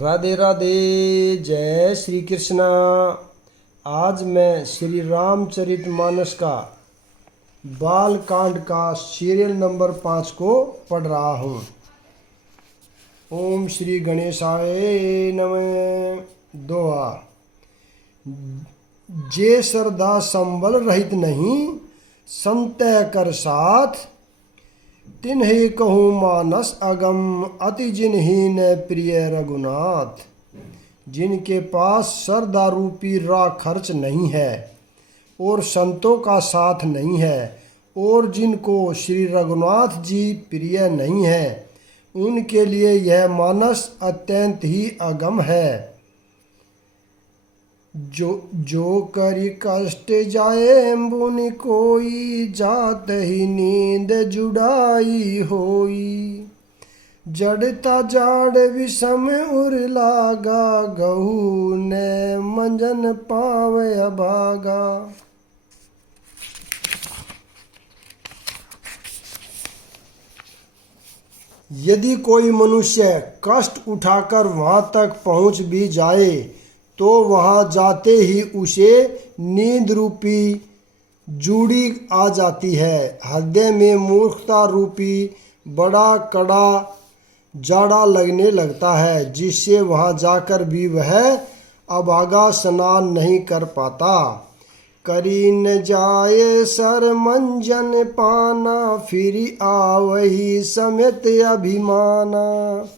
राधे राधे। जय श्री कृष्णा। आज मैं श्री रामचरितमानस का बाल कांड का सीरियल नंबर 5 को पढ़ रहा हूँ। ओम श्री गणेशाय नमः। दोहा। जे श्रद्धा संबल रहित नहीं, संतय कर साथ, तिन्हि कहूँ मानस अगम, अति जिन्हीं न प्रिय रघुनाथ। जिनके पास श्रद्धा रूपी राह खर्च नहीं है और संतों का साथ नहीं है और जिनको श्री रघुनाथ जी प्रिय नहीं है, उनके लिए यह मानस अत्यंत ही अगम है। जो करी कष्ट जाए बुनि कोई, जात ही नींद जुड़ाई होई। जड़ता जाड़ विषम उर लागा, गहू ने मंजन पावे अभागा। यदि कोई मनुष्य कष्ट उठाकर वहां तक पहुंच भी जाए तो वहां जाते ही उसे नींद रूपी जूड़ी आ जाती है। हृदय में मूर्खता रूपी बड़ा कड़ा जाड़ा लगने लगता है, जिससे वहां जाकर भी वह अभागा स्नान नहीं कर पाता। करी न जाए सर मंजन पाना, फिर आवही समेत अभिमाना।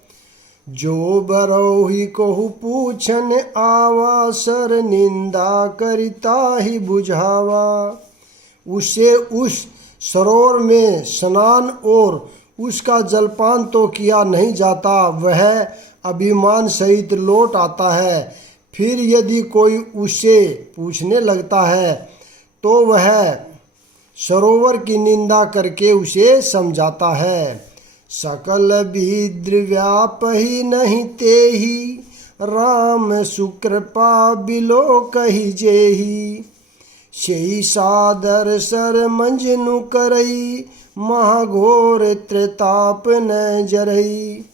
जो बरोही कोहु पूछन आवा, सर निंदा करिता ही बुझावा। उसे उस सरोवर में स्नान और उसका जलपान तो किया नहीं जाता, वह अभिमान सहित लौट आता है। फिर यदि कोई उससे पूछने लगता है तो वह सरोवर की निंदा करके उसे समझाता है। सकल भी व्याप ही नहीं तेहि, राम सुकृपा बिलो कही जेहि। सेई सादर सर मंजनु करई, महाघोर त्रिताप न जरई।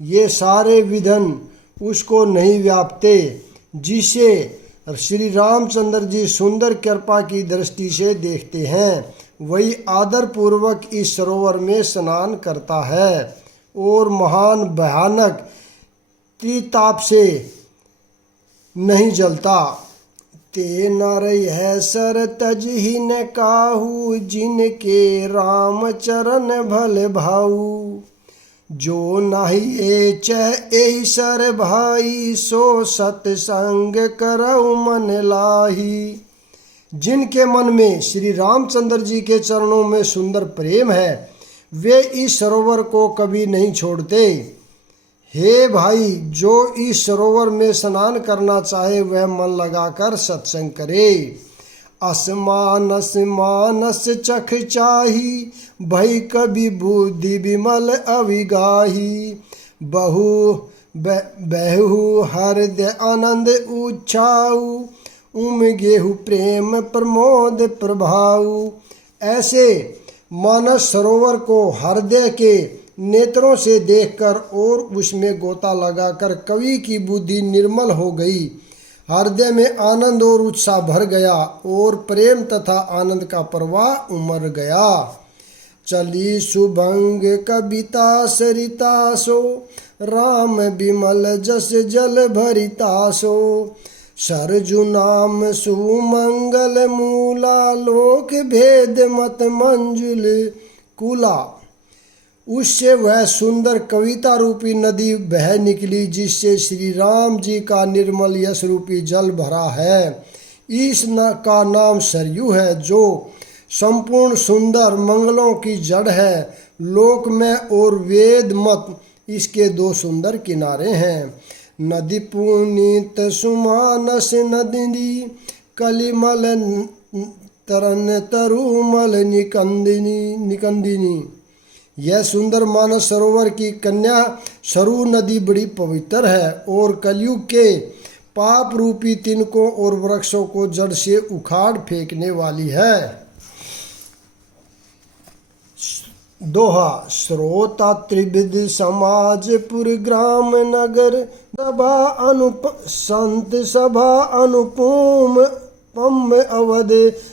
ये सारे विधन उसको नहीं व्यापते, जिसे श्री रामचंद्र जी सुंदर कृपा की दृष्टि से देखते हैं। वही आदर पूर्वक इस सरोवर में स्नान करता है और महान भयानक त्रिताप से नहीं जलता। ते नर है सर तज ही न काहू, जिनके राम चरण भल भाऊ। जो नाही एच एहि सर भाई, सो सतसंग करऊ मन लाही। जिनके मन में श्री रामचंद्र जी के चरणों में सुंदर प्रेम है, वे इस सरोवर को कभी नहीं छोड़ते। हे भाई, जो इस सरोवर में स्नान करना चाहे वह मन लगाकर सत्संग करे। असमानस मानस चख चाही, भई कभी बुद्धि विमल अविगाही। बहु हृदय आनंद उच्छाऊ, गेहु प्रेम प्रमोद प्रभाऊ। ऐसे मानस सरोवर को हृदय के नेत्रों से देखकर और उसमें गोता लगाकर कवि की बुद्धि निर्मल हो गई। हृदय में आनंद और उत्साह भर गया और प्रेम तथा आनंद का प्रवाह उमड़ गया। चली सुभंग कविता सरिता सो, राम विमल जस जल भरिता सो। सरजु नाम सुमंगल मूला, लोक भेद मत मंजुल कुला। उससे वह सुंदर कविता रूपी नदी बह निकली, जिससे श्री राम जी का निर्मल यश रूपी जल भरा है। इस का नाम सरयू है, जो संपूर्ण सुंदर मंगलों की जड़ है। लोक में और वेद मत इसके दो सुंदर किनारे हैं। नदी पुनीत सुमानस नदिनी, कलिमल तरन तरुमल निकंदिनी। यह सुंदर मानस सरोवर की कन्या सरु नदी बड़ी पवित्र है और कलयुग के पाप रूपी तिनकों और वृक्षों को जड़ से उखाड़ फेंकने वाली है। दोहा। श्रोता त्रिविध समाजपुर ग्राम नगर संत सभा अनुपम पम अवध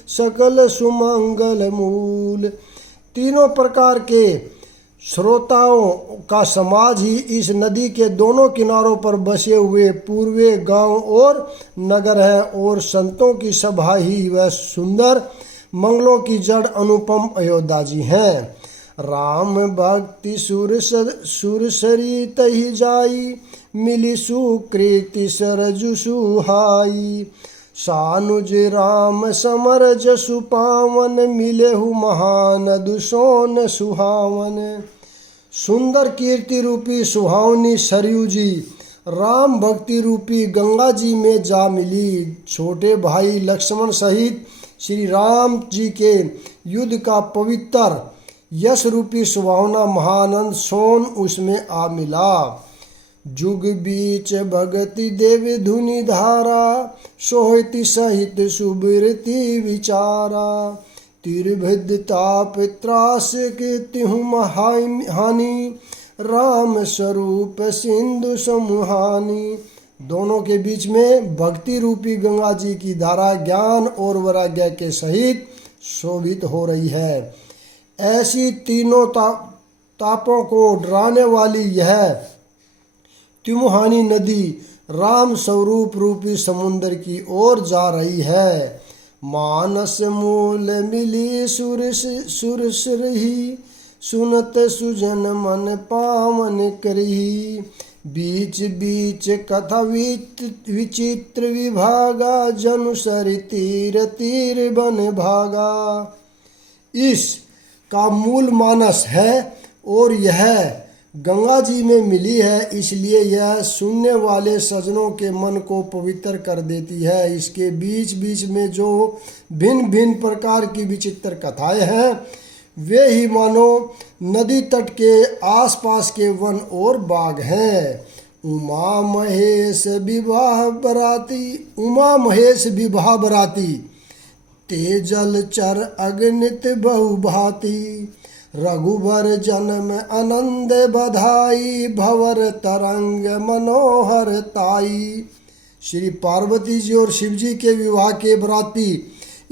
सकल सुमंगल मूल। तीनों प्रकार के श्रोताओं का समाज ही इस नदी के दोनों किनारों पर बसे हुए पूर्वे गांव और नगर है, और संतों की सभा ही वह सुंदर मंगलों की जड़ अनुपम अयोध्या जी हैं। राम भक्ति सुरसरी तही जाई, मिली सुकृति सरजु सुहाई। सानुज राम समर जसु पावन, मिलेहु महान दुसोन सुहावन। सुंदर कीर्ति रूपी सुहावनी सरयू जी राम भक्ति रूपी गंगा जी में जा मिली। छोटे भाई लक्ष्मण सहित श्री राम जी के युद्ध का पवित्र यश रूपी सुहावना महानंद सोन उसमें आ मिला। जुग बीच भगति देव धुनि धारा, सोहति सहित सुबिरति विचारा। तिरभिद ताप त्रास के तिहु हानि, राम स्वरूप सिंधु समुहानी। दोनों के बीच में भक्ति रूपी गंगा जी की धारा ज्ञान और वैराग्य के सहित शोभित हो रही है। ऐसी तीनों तापों को डराने वाली यह तिमुहानी नदी राम स्वरूप रूपी समुद्र की ओर जा रही है। मानस मूल मिली सुरस रही, सुनत सुजन मन पावन करही। बीच बीच कथा विचित्र विभागा, जनु सरि तीर तीर बन भागा। इस का मूल मानस है और यह गंगा जी में मिली है, इसलिए यह सुनने वाले सज्जनों के मन को पवित्र कर देती है। इसके बीच बीच में जो भिन्न भिन्न प्रकार की विचित्र कथाएं हैं, वे ही मानो नदी तट के आसपास के वन और बाग हैं। उमा महेश विवाह बराती, तेजल चर अगणित बहुभांति। रघुबर जन्म आनंद बधाई, भंवर तरंग मनोहर ताई। श्री पार्वती जी और शिव जी के विवाह के बराती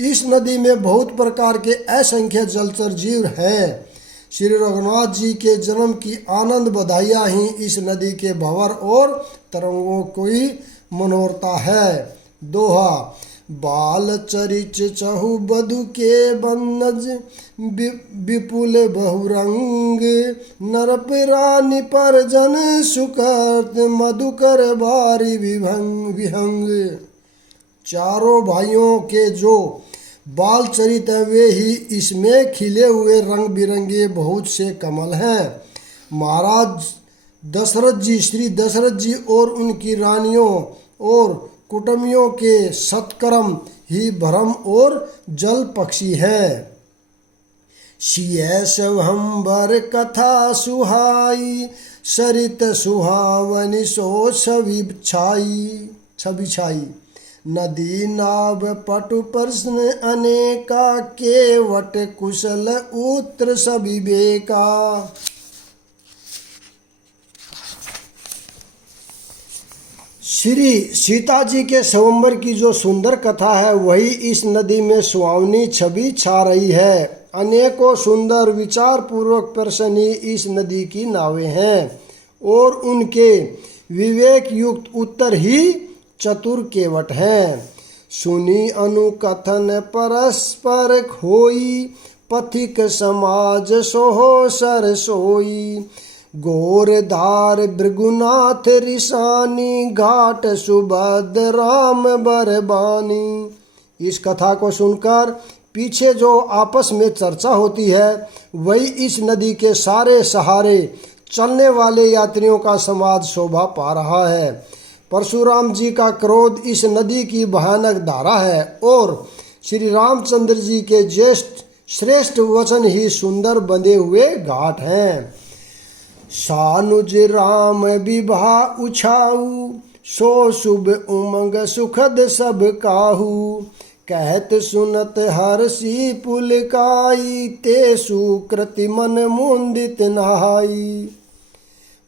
इस नदी में बहुत प्रकार के असंख्य जलचर जीव हैं। श्री रघुनाथ जी के जन्म की आनंद बधाइयाँ ही इस नदी के भंवर और तरंगों की मनोहरता है। दोहा। बाल चरिच चहु बधु के बनज, विपुल बहुरंग। नरप रानी पर जन सुकर्त, मधुकर बारी विहंग। चारों भाइयों के जो बाल चरित है, वे ही इसमें खिले हुए रंग बिरंगे बहुत से कमल हैं। महाराज दशरथ जी, श्री दशरथ जी और उनकी रानियों और कुटुंबियों के सत्कर्म ही भ्रम और जल पक्षी हैं। सिय स्वयंवर कथा सुहाई, सरित सुहावनि सो छवि छाई। नदी नाव पटु प्रश्न अनेका, केवट कुशल उत्तर सविवेका। श्री सीता जी के स्वयंवर की जो सुंदर कथा है, वही इस नदी में सुहावनी छवि छा रही है। अनेकों सुंदर विचार पूर्वक प्रश्नी इस नदी की नावें हैं, और उनके विवेक युक्त उत्तर ही चतुर केवट हैं। सुनी अनुकथन परस्पर खोई, पथिक समाज सोहो सर सोई। गोरधार भृगुनाथ रिसानी, घाट सुभद्र राम बरबानी। इस कथा को सुनकर पीछे जो आपस में चर्चा होती है, वही इस नदी के सारे सहारे चलने वाले यात्रियों का समाज शोभा पा रहा है। परशुराम जी का क्रोध इस नदी की भयानक धारा है, और श्री रामचंद्र जी के ज्येष्ठ श्रेष्ठ वचन ही सुंदर बंधे हुए घाट हैं। सानुज राम विवाह उछाऊ, सो शुभ उमंग सुखद सब काहू। कहत सुनत हर्षि पुलकाई, ते सुकृति मन मुंदित नहाई।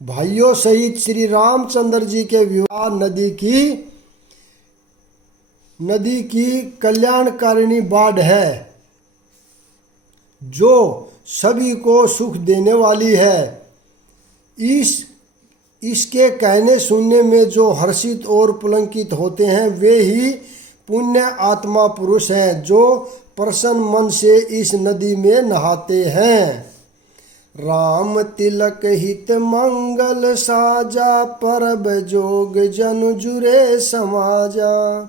भाइयों सहित श्री रामचंद्र जी के विवाह नदी की कल्याणकारिणी बाढ़ है, जो सभी को सुख देने वाली है। इसके कहने सुनने में जो हर्षित और पुलकित होते हैं, वे ही पुण्य आत्मा पुरुष हैं, जो प्रसन्न मन से इस नदी में नहाते हैं। राम तिलक हित मंगल साजा, परब जोग जन जुरे समाजा।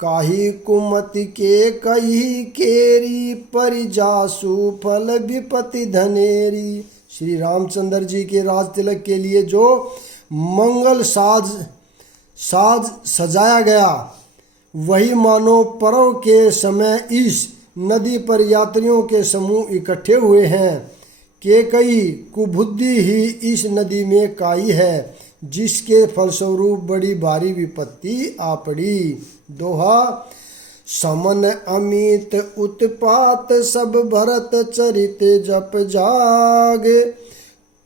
काही कुमति के कही केरी, परिजासु फल विपति धनेरी। श्री रामचंद्र जी के राज तिलक के लिए जो मंगल साज सजाया गया, वही मानो पर्व के समय इस नदी पर यात्रियों के समूह इकट्ठे हुए हैं। केकई कुबुद्धि ही इस नदी में काई है, जिसके फलस्वरूप बड़ी भारी विपत्ति आ पड़ी। दोहा। समन अमित उत्पात, सब भरत चरित जप जाग।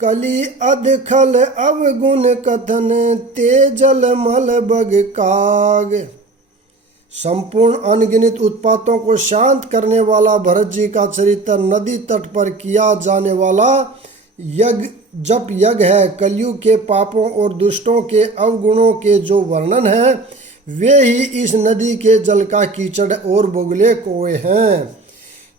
कली अधखल अवगुण कथन, ते जल मल बग काग। संपूर्ण अनगिनत उत्पातों को शांत करने वाला भरत जी का चरित्र नदी तट पर किया जाने वाला जप यज्ञ है। कलयुग के पापों और दुष्टों के अवगुणों के जो वर्णन है, वे ही इस नदी के जल का कीचड़ और बोगले कोए हैं।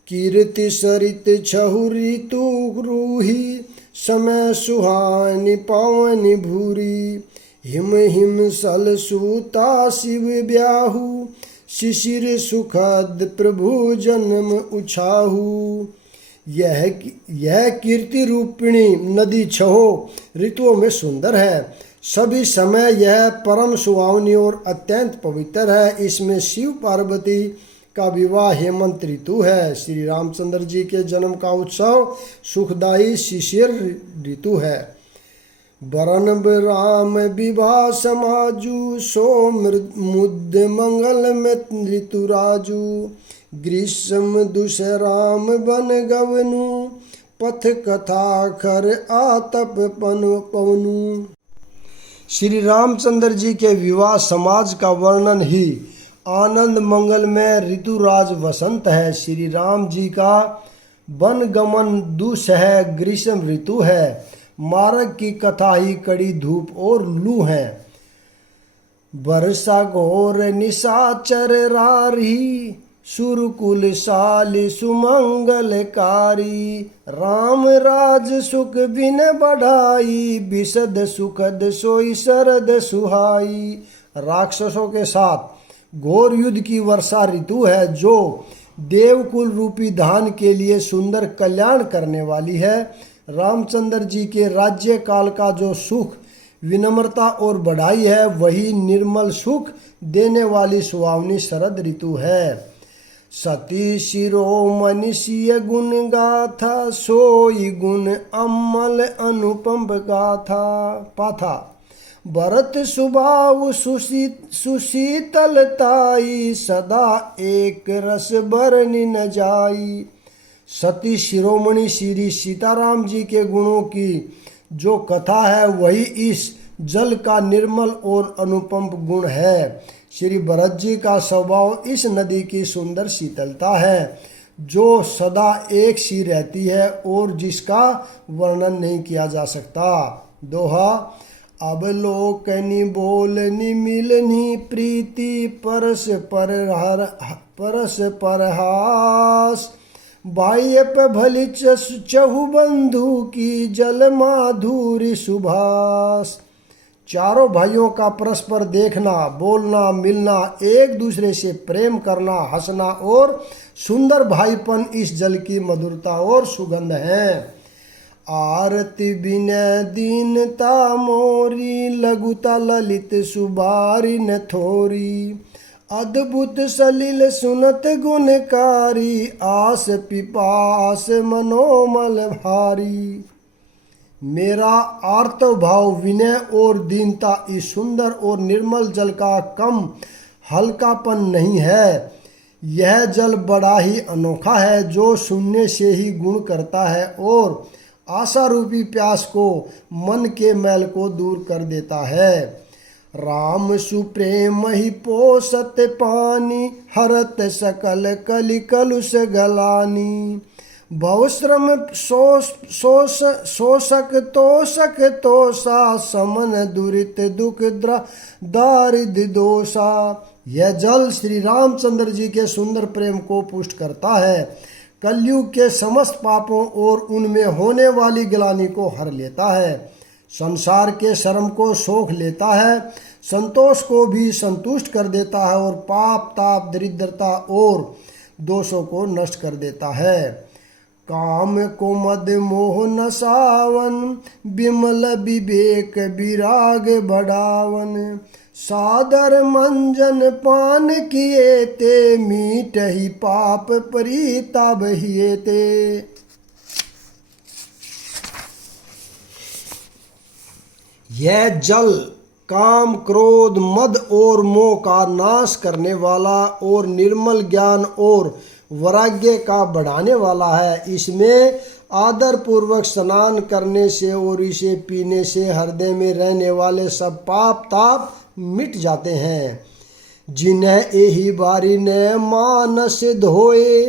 कीर्ति सरित छहु ऋतु रूही, समय सुहानी पावनी भूरी। हिम हिम सल सूता शिव ब्याहु, शिशिर सुखद प्रभु जन्म उछाहु। यह कीर्ति रूपिणी नदी छहो ऋतुओं में सुंदर है। सभी समय यह परम सुहावनी और अत्यंत पवित्र है। इसमें शिव पार्वती का विवाह हेमंत ऋतु है। श्री रामचंद्र जी के जन्म का उत्सव सुखदायी शिशिर ऋतु है। बरन राम विवाह समाजु, सो मुद मंगल में ऋतुराजु। ग्रीष्म दुष्राम बन गवनु, पथ कथा खर आतप पवनु। श्री रामचंद्र जी के विवाह समाज का वर्णन ही आनंद मंगल में ऋतुराज वसंत है। श्री राम जी का वन गमन दुस्सह ग्रीष्म ऋतु है। मार्ग की कथा ही कड़ी धूप और लू है। वर्षा घोर निशाचर रारी, सुरकुल साली सुमंगलकारी। राम राज सुख बिन बढ़ाई, विशद सुखद सोई शरद सुहाई। राक्षसों के साथ घोर युद्ध की वर्षा ऋतु है, जो देवकुल रूपी धान के लिए सुंदर कल्याण करने वाली है। रामचंद्र जी के राज्य काल का जो सुख, विनम्रता और बढ़ाई है, वही निर्मल सुख देने वाली सुहावनी शरद ऋतु है। सती शिरोमणि सिय गुण गाथा, सोई गुण अम्मल अनुपम गाथा पाथा। भरत सुभाव सुशीतलताई, सदा एक रस बरनि न जाई। सती शिरोमणि श्री सीताराम जी के गुणों की जो कथा है, वही इस जल का निर्मल और अनुपम गुण है। श्री भरत जी का स्वभाव इस नदी की सुंदर शीतलता है, जो सदा एक सी रहती है और जिसका वर्णन नहीं किया जा सकता। दोहा। अब लोकनि बोलनि मिलनि प्रीति, परस पर हास। बाह्य पे भली चहु बंधु की, जल माधुरी सुभाष। चारों भाइयों का परस्पर देखना, बोलना, मिलना, एक दूसरे से प्रेम करना, हंसना और सुंदर भाईपन इस जल की मधुरता और सुगंध है। आरती बिनय दीनता मोरी, लघुता ललित सुबारी न थोरी। अद्भुत सलिल सुनत गुणकारी, आस पिपास मनोमल भारी। मेरा आर्तव भाव, विनय और दीनता इस सुंदर और निर्मल जल का कम हल्कापन नहीं है। यह जल बड़ा ही अनोखा है, जो शून्य से ही गुण करता है और आशा रूपी प्यास को, मन के मैल को दूर कर देता है। राम सुप्रेम ही पोषत पानी, हरत सकल कलि कलुष गलानी। भवश्रम शोषक तोषा, समन दुरित दुख दारिद्र दोषा। यह जल श्री रामचंद्र जी के सुंदर प्रेम को पुष्ट करता है, कलयुग के समस्त पापों और उनमें होने वाली ग्लानि को हर लेता है, संसार के श्रम को सोख लेता है, संतोष को भी संतुष्ट कर देता है और पाप ताप दरिद्रता और दोषों को नष्ट कर देता है। काम को मद मोह नसावन, बिमल विवेक विराग बढ़ावन। सादर मंजन पान किए ते, मीठ ही पाप परिताप हिए ते। यह जल काम क्रोध मद और मोह का नाश करने वाला और निर्मल ज्ञान और वैराग्य का बढ़ाने वाला है। इसमें आदर पूर्वक स्नान करने से और इसे पीने से हृदय में रहने वाले सब पाप ताप मिट जाते हैं। जिन्हें एही बारी ने मानस धोए,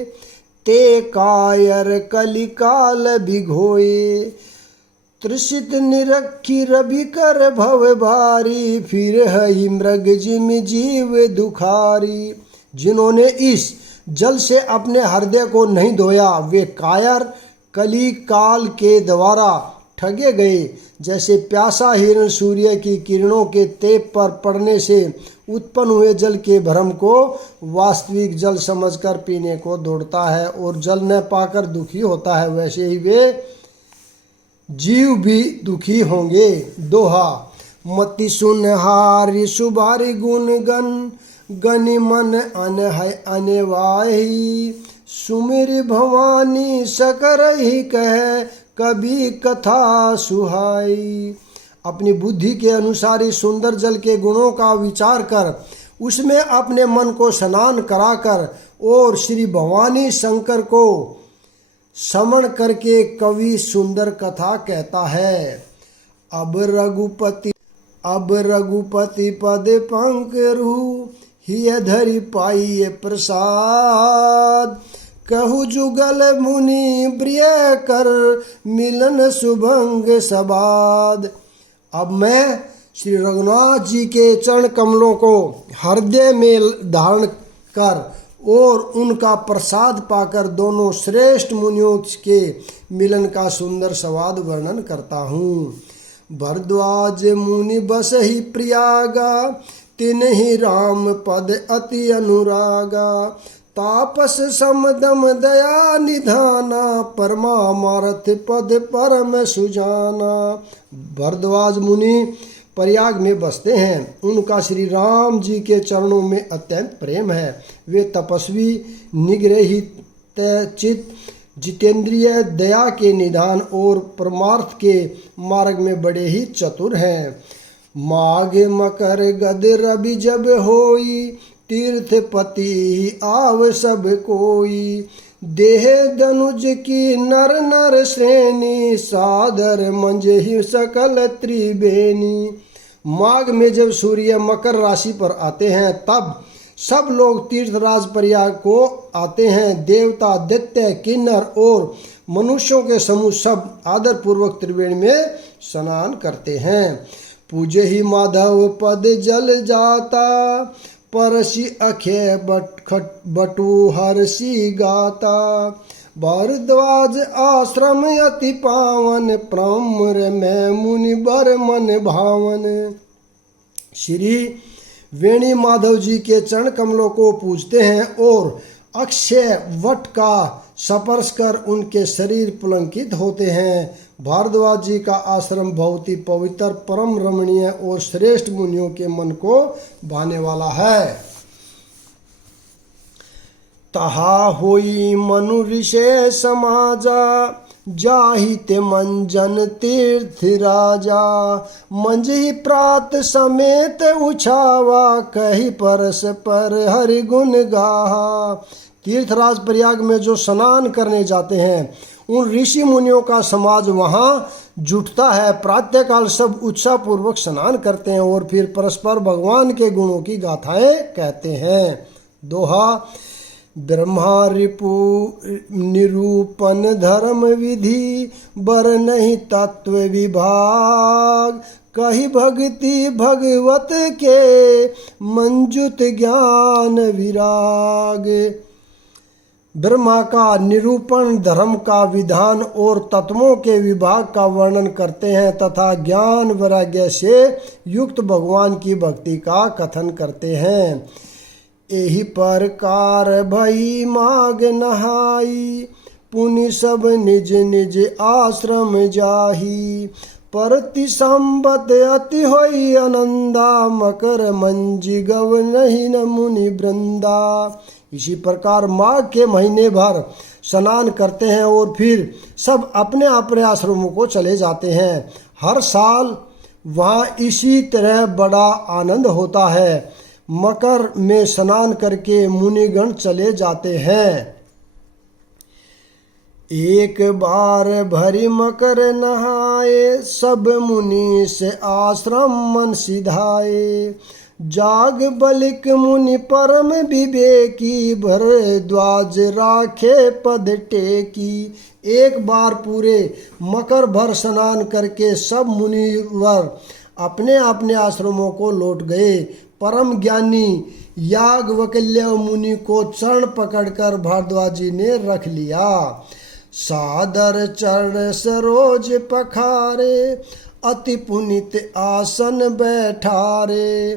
ते कायर कलिकाल भिगोए। तृषित निरखी रवि कर भव भारी, फिर है मृग जिम जीव दुखारी। जिन्होंने इस जल से अपने हृदय को नहीं धोया, वे कायर कली काल के द्वारा ठगे गए। जैसे प्यासा हिरण सूर्य की किरणों के तेप पर पड़ने से उत्पन्न हुए जल के भ्रम को वास्तविक जल समझकर पीने को दौड़ता है और जल न पाकर दुखी होता है, वैसे ही वे जीव भी दुखी होंगे। दोहा। मति सुन हारि सुबारी गुण गन, गनि मन अन है अनवाही। सुमिर भवानी सकर ही कह, कभी कथा सुहाई। अपनी बुद्धि के अनुसार ही सुंदर जल के गुणों का विचार कर उसमें अपने मन को स्नान कराकर और श्री भवानी शंकर को स्मरण करके कवि सुंदर कथा कहता है। अब रघुपति पद पंकरु, हिय धरि पाइये प्रसाद। कहु जुगल मुनि प्रिय कर, मिलन सुभंग सबाद। अब मैं श्री रघुनाथ जी के चरण कमलों को हृदय में धारण कर और उनका प्रसाद पाकर दोनों श्रेष्ठ मुनियों के मिलन का सुंदर स्वाद वर्णन करता हूँ। भरद्वाज मुनि बस ही प्रियागा, तिन्हि राम पद अति अनुरागा। तापस समदम दया निधाना, परमारथ पद परम सुजाना। भरद्वाज मुनि प्रयाग में बसते हैं, उनका श्री राम जी के चरणों में अत्यंत प्रेम है। वे तपस्वी, निग्रहित चित, जितेंद्रिय, दया के निधान और परमार्थ के मार्ग में बड़े ही चतुर हैं। माघ मकर गद रवि जब होई, तीर्थपति आव सब कोई। देह धनुज की नर नर श्रेणी, सादर मंजहि सकल त्रिवेणी। माघ में जब सूर्य मकर राशि पर आते हैं तब सब लोग तीर्थराज प्रयाग को आते हैं। देवता, दैत्य, किन्नर और मनुष्यों के समूह सब आदर पूर्वक त्रिवेणी में स्नान करते हैं। पूजे ही माधव पद जल जाता, परसी अखे बटू हर्षि गाता। भारद्वाज आश्रम अति पावन, प्रम्र में मुनि बर मन भावन। श्री वेणी माधव जी के चरण कमलों को पूजते हैं और अक्षय वट का स्पर्श कर उनके शरीर पुलंकित होते हैं। भारद्वाज जी का आश्रम बहुत ही पवित्र, परम रमणीय और श्रेष्ठ मुनियों के मन को भाने वाला है। तहा होई मनु ऋषे समाजा, जाहि ते मंजन तीर्थ राजा। मंजहि प्रात समेत उछावा, कही परस पर हरि गुण गाहा। तीर्थराज प्रयाग में जो स्नान करने जाते हैं उन ऋषि मुनियों का समाज वहाँ जुटता है। प्रातःकाल सब उत्साह पूर्वक स्नान करते हैं और फिर परस्पर भगवान के गुणों की गाथाएं कहते हैं। दोहा। ब्रह्मा रिपु निरूपण धर्म विधि, बर नहीं तत्व विभाग। कही भक्ति भगवत के, मंजुत ज्ञान विराग। ब्रह्मा का निरूपण, धर्म का विधान और तत्वों के विभाग का वर्णन करते हैं तथा ज्ञान वैराग्य से युक्त भगवान की भक्ति का कथन करते हैं। एहि प्रकार भई माग नहाई, पुनि सब निज निज आश्रम जाही। परति संबत अति होई आनंदा, मकर मंजी गव नहीं न मुनि वृंदा। इसी प्रकार माघ के महीने भर स्नान करते हैं और फिर सब अपने अपने आश्रमों को चले जाते हैं। हर साल वहाँ इसी तरह बड़ा आनंद होता है। मकर में स्नान करके मुनिगण चले जाते हैं। एक बार भरी मकर नहाए, सब मुनि से आश्रम मन सिधाए। जाग बलिक मुनि परम विवेकी, भरद्वाज राखे पद टेकी। एक बार पूरे मकर भर स्नान करके सब मुनिवर अपने अपने आश्रमों को लौट गए। परम ज्ञानी याज्ञवल्क्य मुनि को चरण पकड़कर भारद्वाज जी ने रख लिया। सादर चरण सरोज पखारे, अति पुनित आसन बैठारे।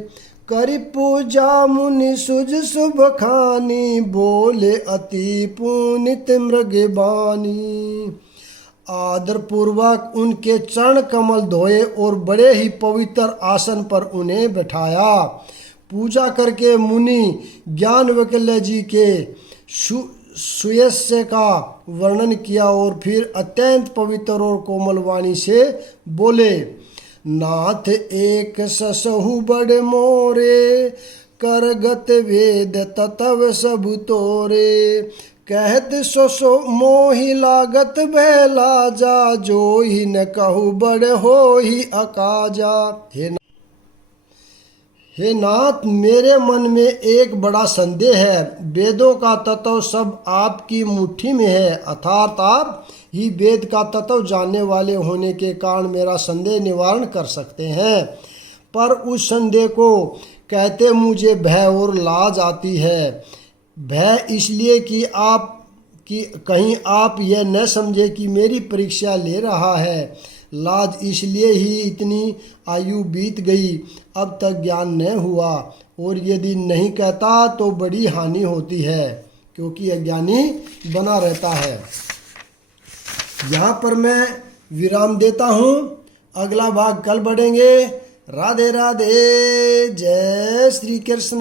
करि पूजा मुनि सुज शुभ खानी, बोले अति पुनित मृगबानी। आदर पूर्वक उनके चरण कमल धोए और बड़े ही पवित्र आसन पर उन्हें बैठाया। पूजा करके मुनि ज्ञानवल्क्य जी के सुयस्य का वर्णन किया और फिर अत्यंत पवित्र और कोमल वाणी से बोले। नाथ एक ससहु बड़ मोरे, करगत वेद ततव सब तोरे। कहत सो मोहि लागत बहला जा, जो ही न कहु बड़ हो ही अकाजा। हे नाथ, मेरे मन में एक बड़ा संदेह है। वेदों का तत्व सब आपकी मुट्ठी में है, अर्थात आप ही वेद का तत्व जानने वाले होने के कारण मेरा संदेह निवारण कर सकते हैं। पर उस संदेह को कहते मुझे भय और लाज आती है। भय इसलिए कि कहीं आप यह न समझे कि मेरी परीक्षा ले रहा है। लाज इसलिए ही इतनी आयु बीत गई, अब तक ज्ञान न हुआ, और यदि नहीं कहता तो बड़ी हानि होती है, क्योंकि अज्ञानी बना रहता है। यहाँ पर मैं विराम देता हूँ। अगला भाग कल बढ़ेंगे। राधे राधे। जय श्री कृष्ण।